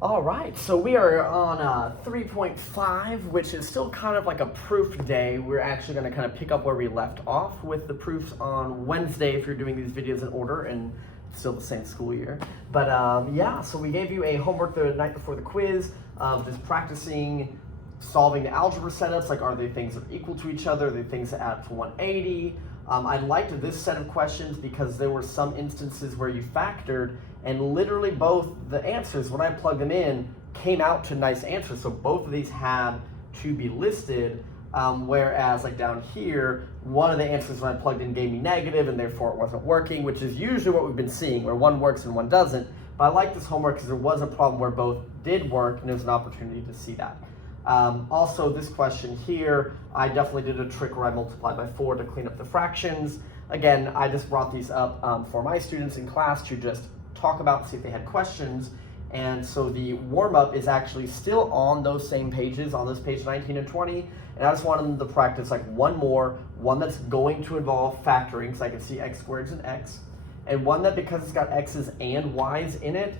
All right, so we are on 3.5, which is still kind of like a proof day. We're actually going to kind of pick up where we left off with the proofs on Wednesday if you're doing these videos in order, and it's still the same school year. But yeah, so we gave you a homework the night before the quiz of just practicing solving the algebra setups, like are they things that are equal to each other, are they things that add up to 180? I liked this set of questions because there were some instances where you factored and literally both the answers, when I plugged them in, came out to nice answers. So both of these had to be listed, whereas like down here, one of the answers when I plugged in gave me negative and therefore it wasn't working, which is usually what we've been seeing, where one works and one doesn't. But I like this homework because there was a problem where both did work and there's an opportunity to see that. Also, this question here, I definitely did a trick where I multiplied by 4 to clean up the fractions. Again, I just brought these up for my students in class to just talk about, see if they had questions. And so the warm-up is actually still on those same pages, on this page 19 and 20. And I just wanted them to practice like one more, one that's going to involve factoring, so I can see x squareds and x. And one that, because it's got x's and y's in it,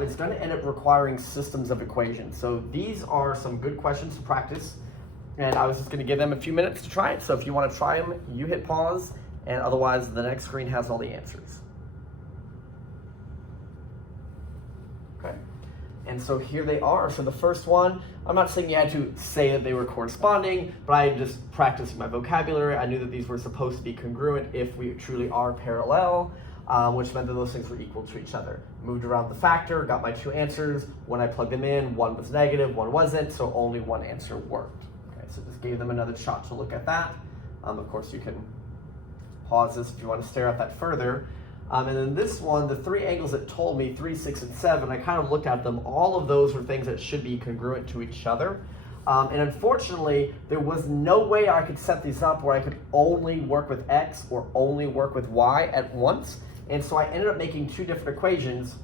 it's going to end up requiring systems of equations. So these are some good questions to practice, and I was just going to give them a few minutes to try it. So if you want to try them, you hit pause, and otherwise the next screen has all the answers. Okay, and so here they are. So the first one, I'm not saying you had to say that they were corresponding, but I just practicing my vocabulary. I knew that these were supposed to be congruent if we truly are parallel. Which meant that those things were equal to each other. Moved around the factor, got my two answers. When I plugged them in, one was negative, one wasn't, so only one answer worked. Okay, so just gave them another shot to look at that. Of course, you can pause this if you want to stare at that further. And then this one, the three angles that told me, 3, 6, and 7, I kind of looked at them. All of those were things that should be congruent to each other. And unfortunately, there was no way I could set these up where I could only work with x or only work with y at once. And so I ended up making two different equations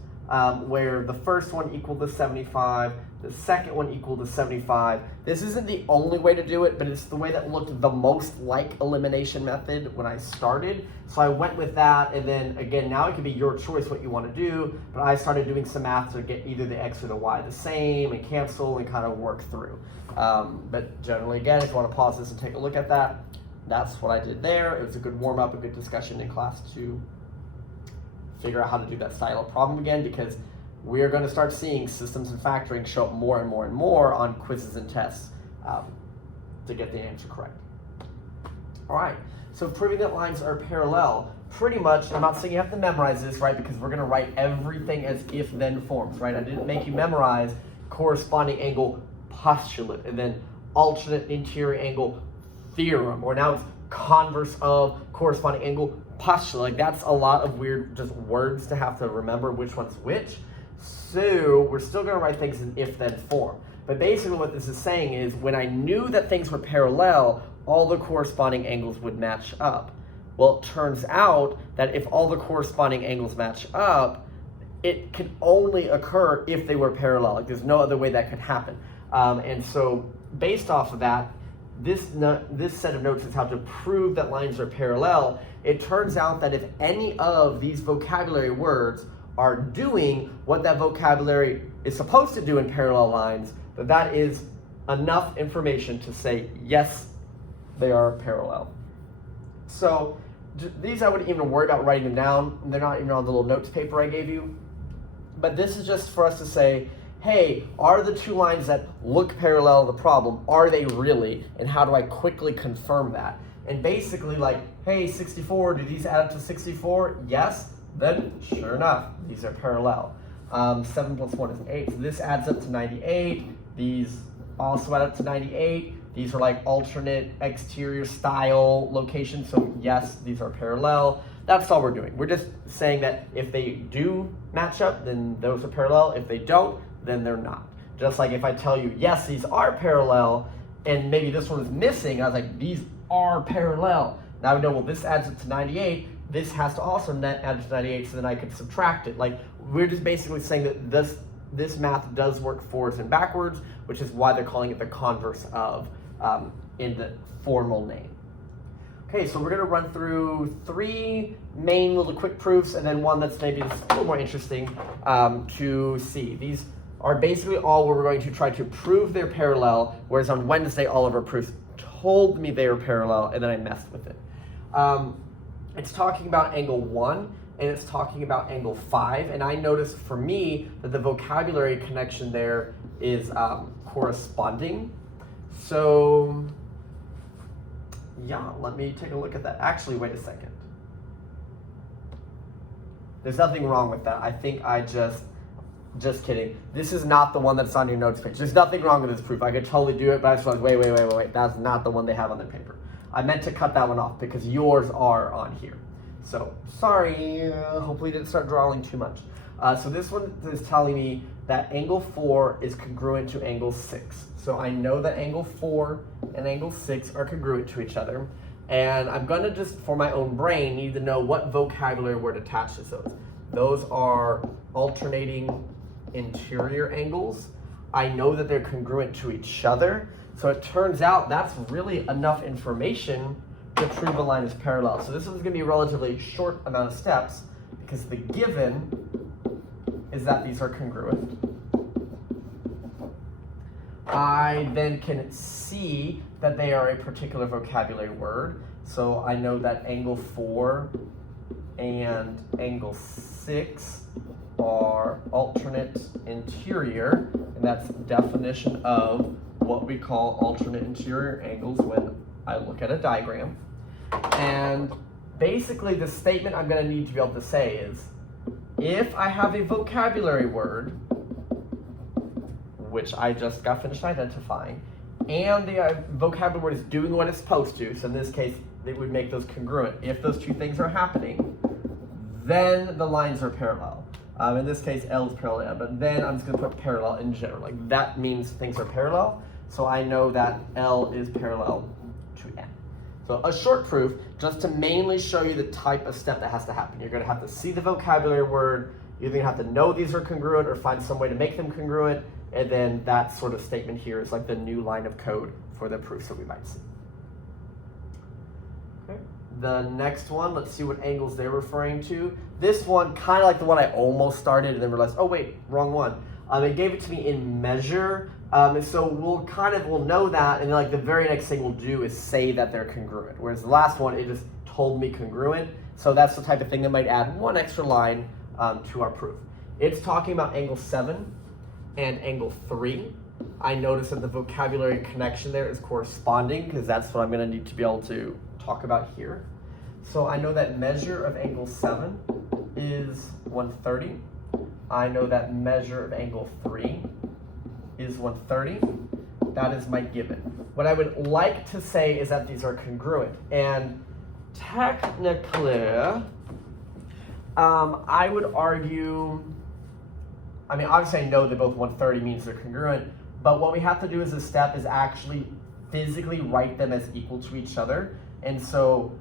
where the first one equaled to 75, the second one equaled to 75. This isn't the only way to do it, but it's the way that looked the most like elimination method when I started. So I went with that, and then again, now it could be your choice what you want to do, but I started doing some math to get either the x or the y the same and cancel and kind of work through. But generally, again, if you want to pause this and take a look at that, that's what I did there. It was a good warm-up, a good discussion in class to figure out how to do that style of problem again, because we're going to start seeing systems and factoring show up more and more and more on quizzes and tests to get the answer correct. All right, so proving that lines are parallel, pretty much, I'm not saying you have to memorize this, right, because we're going to write everything as if-then forms, right? I didn't make you memorize corresponding angle postulate and then alternate interior angle theorem, or now it's converse of corresponding angle postulate. Like, that's a lot of weird just words to have to remember which one's which. So we're still going to write things in if-then form. But basically what this is saying is when I knew that things were parallel, all the corresponding angles would match up. Well, it turns out that if all the corresponding angles match up, it can only occur if they were parallel. Like, there's no other way that could happen. And so based off of that, this set of notes is how to prove that lines are parallel. It turns out that if any of these vocabulary words are doing what that vocabulary is supposed to do in parallel lines, that is enough information to say, yes, they are parallel. So these I wouldn't even worry about writing them down. They're not even on the little notes paper I gave you. But this is just for us to say, hey, are the two lines that look parallel to the problem, are they really? And how do I quickly confirm that? And basically like, hey, 64, do these add up to 64? Yes, then sure enough, these are parallel. 7 plus 1 is 8, so this adds up to 98. These also add up to 98. These are like alternate exterior style locations, so yes, these are parallel. That's all we're doing. We're just saying that if they do match up, then those are parallel. If they don't, then they're not. Just like if I tell you, yes, these are parallel, and maybe this one is missing, I was like, these are parallel. Now we know, well, this adds up to 98, this has to also add up to 98, so then I could subtract it. Like, we're just basically saying that this math does work forwards and backwards, which is why they're calling it the converse of in the formal name. Okay, so we're going to run through 3 main little quick proofs and then one that's maybe just a little more interesting to see. These are basically all where we're going to try to prove they're parallel, whereas on Wednesday, all of our proofs told me they were parallel, and then I messed with it. It's talking about angle 1, and it's talking about angle 5, and I noticed for me that the vocabulary connection there is corresponding. So, yeah, let me take a look at that. Actually, wait a second. There's nothing wrong with that. I think I just kidding. This is not the one that's on your notes page. There's nothing wrong with this proof. I could totally do it, but I just was like, wait. That's not the one they have on their paper. I meant to cut that one off because yours are on here. So, sorry, hopefully you didn't start drawing too much. So this one is telling me that angle 4 is congruent to angle 6. So I know that angle 4 and angle 6 are congruent to each other. And I'm gonna just, for my own brain, need to know what vocabulary word attaches those. Those are alternating interior angles. I know that they're congruent to each other. So it turns out that's really enough information to prove a line is parallel. So this one's gonna be a relatively short amount of steps because the given is that these are congruent. I then can see that they are a particular vocabulary word. So I know that angle 4 and angle 6 are alternate interior, and that's definition of what we call alternate interior angles when I look at a diagram. And basically the statement I'm going to need to be able to say is, if I have a vocabulary word, which I just got finished identifying, and the vocabulary word is doing what it's supposed to, so in this case, they would make those congruent. If those two things are happening, then the lines are parallel. In this case, L is parallel, but then I'm just going to put parallel in general. Like that means things are parallel, so I know that L is parallel to N. So a short proof, just to mainly show you the type of step that has to happen. You're going to have to see the vocabulary word, you're going to have to know these are congruent or find some way to make them congruent, and then that sort of statement here is like the new line of code for the proofs that we might see. Okay. The next one, let's see what angles they're referring to. This one, kind of like the one I almost started and then realized, oh wait, wrong one. They gave it to me in measure, and so we'll know that, and then like the very next thing we'll do is say that they're congruent. Whereas the last one, it just told me congruent, so that's the type of thing that might add one extra line to our proof. It's talking about angle 7 and angle 3. I notice that the vocabulary connection there is corresponding because that's what I'm going to need to be able to talk about here. So I know that measure of angle 7 is 130. I know that measure of angle 3 is 130. That is my given. What I would like to say is that these are congruent. And technically, I would argue, I mean, obviously I know that both 130 means they're congruent, but what we have to do as a step is actually physically write them as equal to each other. And so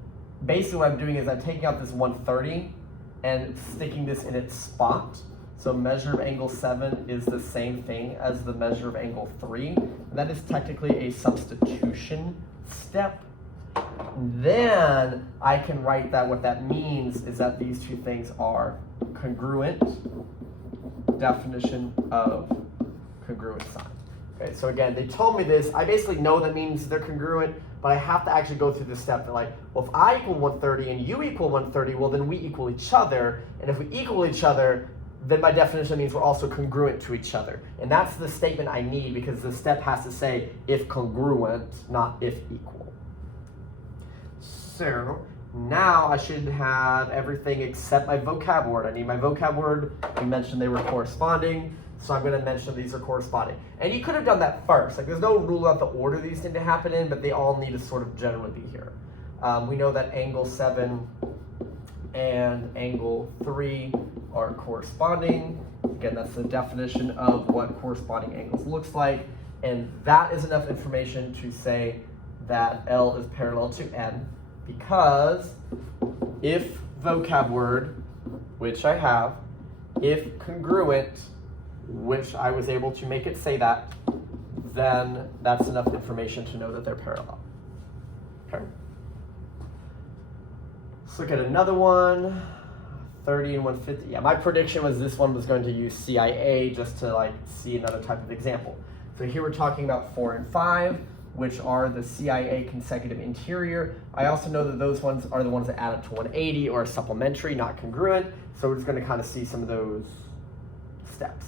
basically what I'm doing is I'm taking out this 130 and sticking this in its spot. So measure of angle 7 is the same thing as the measure of angle 3. And that is technically a substitution step. Then I can write that what that means is that these two things are congruent, definition of congruent sign. Okay, so again, they told me this. I basically know that means they're congruent, but I have to actually go through this step. They're like, well, if I equal 130 and you equal 130, well, then we equal each other. And if we equal each other, then by definition means we're also congruent to each other. And that's the statement I need because the step has to say if congruent, not if equal. So now I should have everything except my vocab word. I need my vocab word. We mentioned they were corresponding, so I'm going to mention these are corresponding. And you could have done that first. Like there's no rule about the order these need to happen in, but they all need to sort of generally be here. We know that angle 7 and angle 3 are corresponding. Again, that's the definition of what corresponding angles looks like. And that is enough information to say that L is parallel to N, because if vocab word, which I have, if congruent, which I was able to make it say that, then that's enough information to know that they're parallel. Okay. Let's look at another one. 30 and 150. Yeah, my prediction was this one was going to use CIA just to like see another type of example. So here we're talking about 4 and 5, which are the CIA consecutive interior. I also know that those ones are the ones that add up to 180 or are supplementary, not congruent. So we're just going to kind of see some of those steps.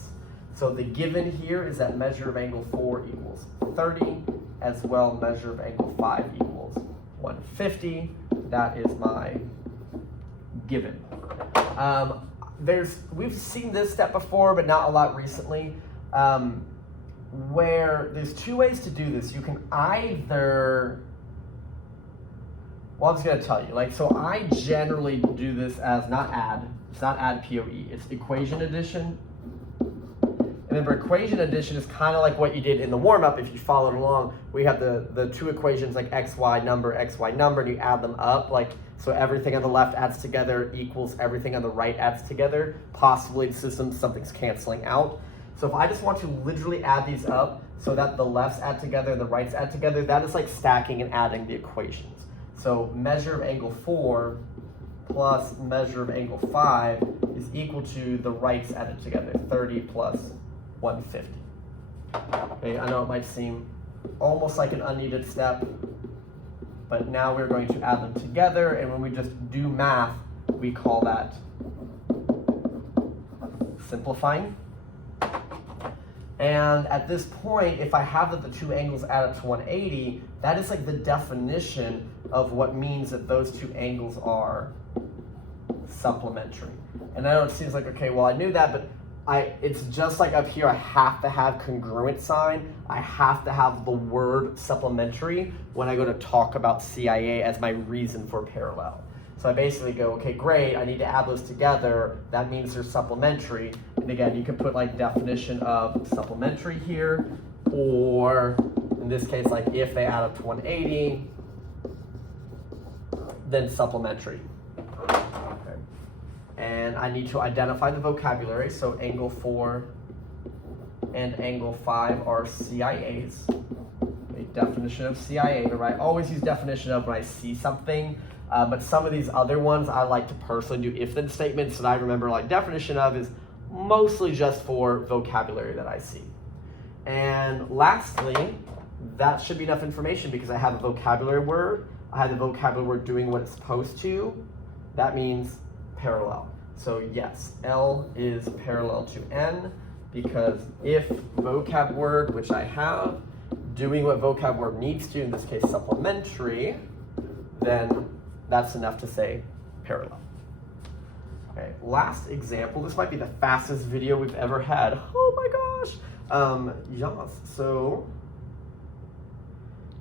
So the given here is that measure of angle 4 equals 30, as well measure of angle 5 equals 150. That is my given. We've seen this step before, but not a lot recently, where there's two ways to do this. You can either, well, I'm just going to tell you, like, so I generally do this as not add, it's not add POE, it's equation addition. Remember, equation addition is kind of like what you did in the warm-up. If you followed along, we have the two equations like x, y number, and you add them up. Like, so everything on the left adds together equals everything on the right adds together. Possibly the system, something's canceling out. So if I just want to literally add these up so that the lefts add together and the rights add together, that is like stacking and adding the equations. So measure of angle 4 plus measure of angle 5 is equal to the rights added together, 30 plus 150. Okay, I know it might seem almost like an unneeded step, but now we're going to add them together, and when we just do math, we call that simplifying. And at this point, if I have that the two angles add up to 180, that is like the definition of what means that those two angles are supplementary. And I know it seems like, okay, well, I knew that, but it's just like up here, I have to have congruent sign. I have to have the word supplementary when I go to talk about CIA as my reason for parallel. So I basically go, okay, great, I need to add those together. That means they're supplementary. And again, you can put like definition of supplementary here, or in this case, like if they add up to 180, then supplementary. And I need to identify the vocabulary, so angle 4 and angle 5 are CIAs. A definition of CIA, but I always use definition of when I see something, but some of these other ones I like to personally do if-then statements, and I remember like definition of is mostly just for vocabulary that I see. And lastly, that should be enough information because I have a vocabulary word, I have the vocabulary word doing what it's supposed to. That means parallel. So yes, L is parallel to N because if vocab word, which I have, doing what vocab word needs to, in this case supplementary, then that's enough to say parallel. Okay, last example. This might be the fastest video we've ever had. Oh my gosh. Yes, so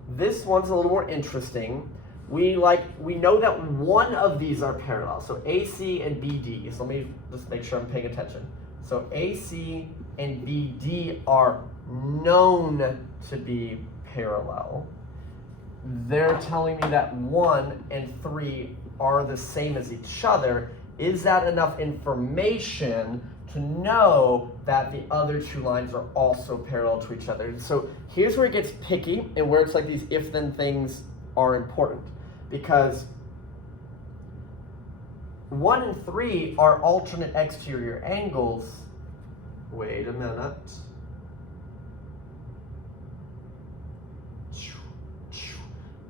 this one's a little more interesting. We know that one of these are parallel, so AC and BD. So let me just make sure I'm paying attention. So AC and BD are known to be parallel. They're telling me that 1 and 3 are the same as each other. Is that enough information to know that the other two lines are also parallel to each other? So here's where it gets picky and where it's like these if-then things are important. Because 1 and 3 are alternate exterior angles. Wait a minute.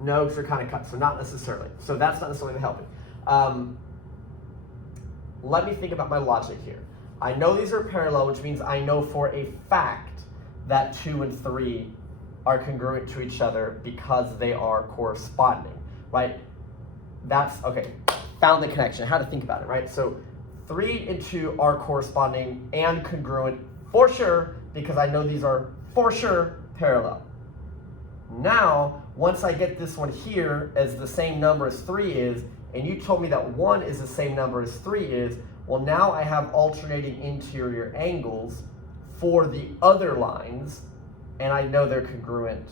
No, because they're kind of cut, so not necessarily. So that's not necessarily helping. Let me think about my logic here. I know these are parallel, which means I know for a fact that 2 and 3 are congruent to each other because they are corresponding. Right? That's, okay, found the connection, how to think about it, right? So 3 and 2 are corresponding and congruent for sure because I know these are for sure parallel. Now, once I get this one here as the same number as 3 is, and you told me that 1 is the same number as 3 is, well now I have alternating interior angles for the other lines, and I know they're congruent.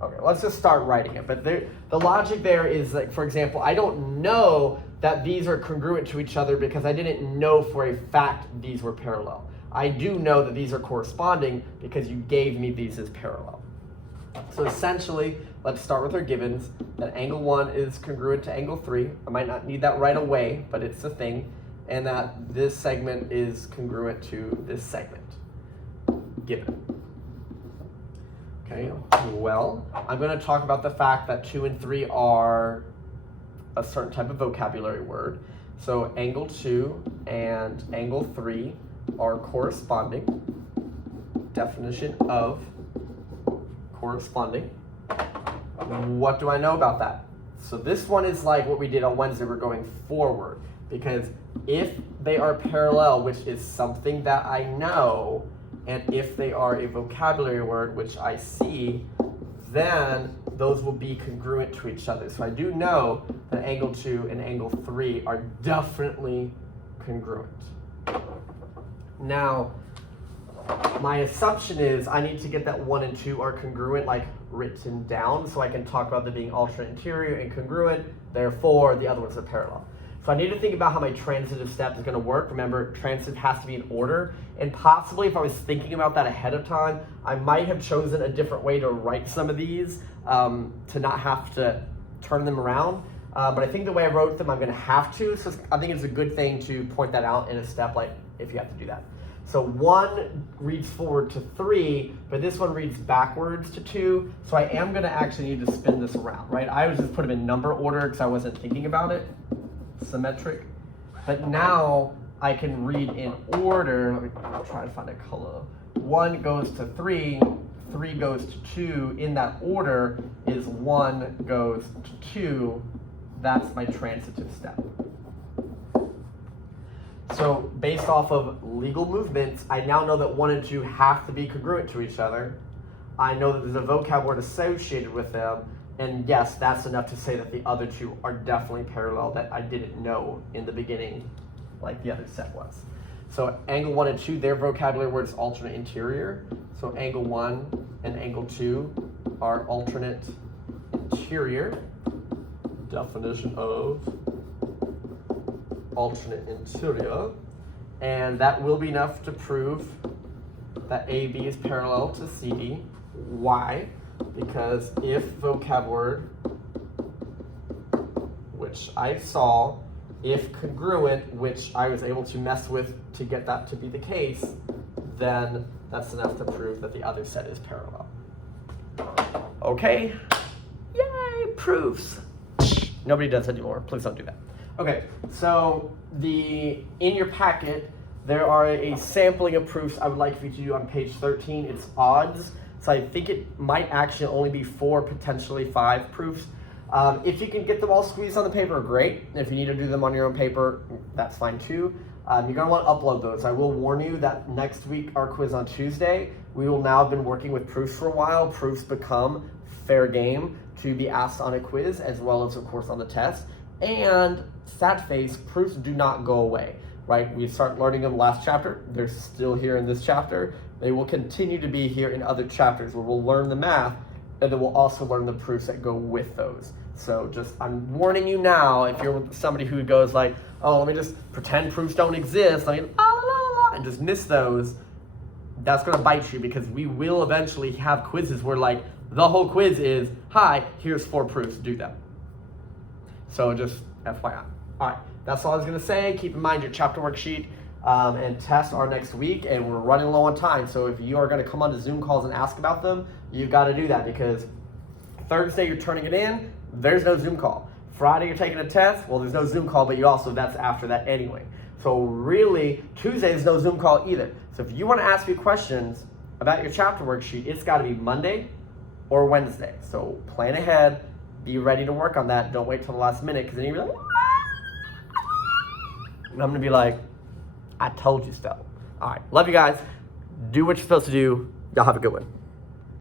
Okay, let's just start writing it. But the logic there is that, for example, I don't know that these are congruent to each other because I didn't know for a fact these were parallel. I do know that these are corresponding because you gave me these as parallel. So essentially, let's start with our givens, that angle 1 is congruent to angle 3. I might not need that right away, but it's the thing. and that this segment is congruent to this segment, given. Okay, well, I'm going to talk about the fact that 2 and 3 are a certain type of vocabulary word. So angle 2 and angle 3 are corresponding. Definition of corresponding. What do I know about that? So this one is like what we did on Wednesday. We're going forward, because if they are parallel, which is something that I know, and if they are a vocabulary word, which I see, then those will be congruent to each other. So I do know that angle 2 and angle 3 are definitely congruent. Now, my assumption is I need to get that 1 and 2 are congruent, like written down, so I can talk about them being alternate interior and congruent, therefore the other ones are parallel. So I need to think about how my transitive step is going to work. Remember, transitive has to be in order, and possibly if I was thinking about that ahead of time, I might have chosen a different way to write some of these to not have to turn them around. But I think the way I wrote them, I'm going to have to, so I think it's a good thing to point that out in a step, like if you have to do that. So 1 reads forward to 3, but this one reads backwards to 2, so I am going to actually need to spin this around, right? I was just put them in number order because I wasn't thinking about it. Symmetric, but now I can read in order. Let me try to find a color. 1 goes to 3, 3 goes to 2. In that order is 1 goes to 2. That's my transitive step. So based off of legal movements, I now know that 1 and 2 have to be congruent to each other. I know that there's a vocab word associated with them. And yes, that's enough to say that the other 2 are definitely parallel that I didn't know in the beginning, like the other set was. So angle 1 and 2, their vocabulary word is alternate interior. So angle 1 and angle 2 are alternate interior. Definition of alternate interior. And that will be enough to prove that AB is parallel to CD. Why? Because if vocab word, which I saw, if congruent, which I was able to mess with to get that to be the case, then that's enough to prove that the other set is parallel. Okay? Yay, proofs. Nobody does anymore. Please don't do that. Okay, so in your packet, there are a sampling of proofs I would like for you to do on page 13. It's odds. So I think it might actually only be 4, potentially 5 proofs. If you can get them all squeezed on the paper, great. If you need to do them on your own paper, that's fine too. You're going to want to upload those. I will warn you that next week, our quiz on Tuesday, we will now have been working with proofs for a while. Proofs become fair game to be asked on a quiz, as well as, of course, on the test. And sad face, proofs do not go away, right? We start learning them last chapter. They're still here in this chapter. They will continue to be here in other chapters where we'll learn the math, and then we'll also learn the proofs that go with those. So I'm warning you now, if you're somebody who goes like, oh, let me just pretend proofs don't exist, and just miss those, that's going to bite you, because we will eventually have quizzes where like the whole quiz is, hi, here's 4 proofs, do them. So just FYI. All right, that's all I was going to say. Keep in mind your chapter worksheet and tests are next week, and we're running low on time. So if you are going to come onto Zoom calls and ask about them, you've got to do that, because Thursday you're turning it in, there's no Zoom call. Friday you're taking a test, well, there's no Zoom call, but that's after that anyway. So really, Tuesday there's no Zoom call either. So if you want to ask me questions about your chapter worksheet, it's got to be Monday or Wednesday. So plan ahead, be ready to work on that. Don't wait till the last minute, because then you're like, and I'm going to be like, I told you so. All right, love you guys. Do what you're supposed to do. Y'all have a good one.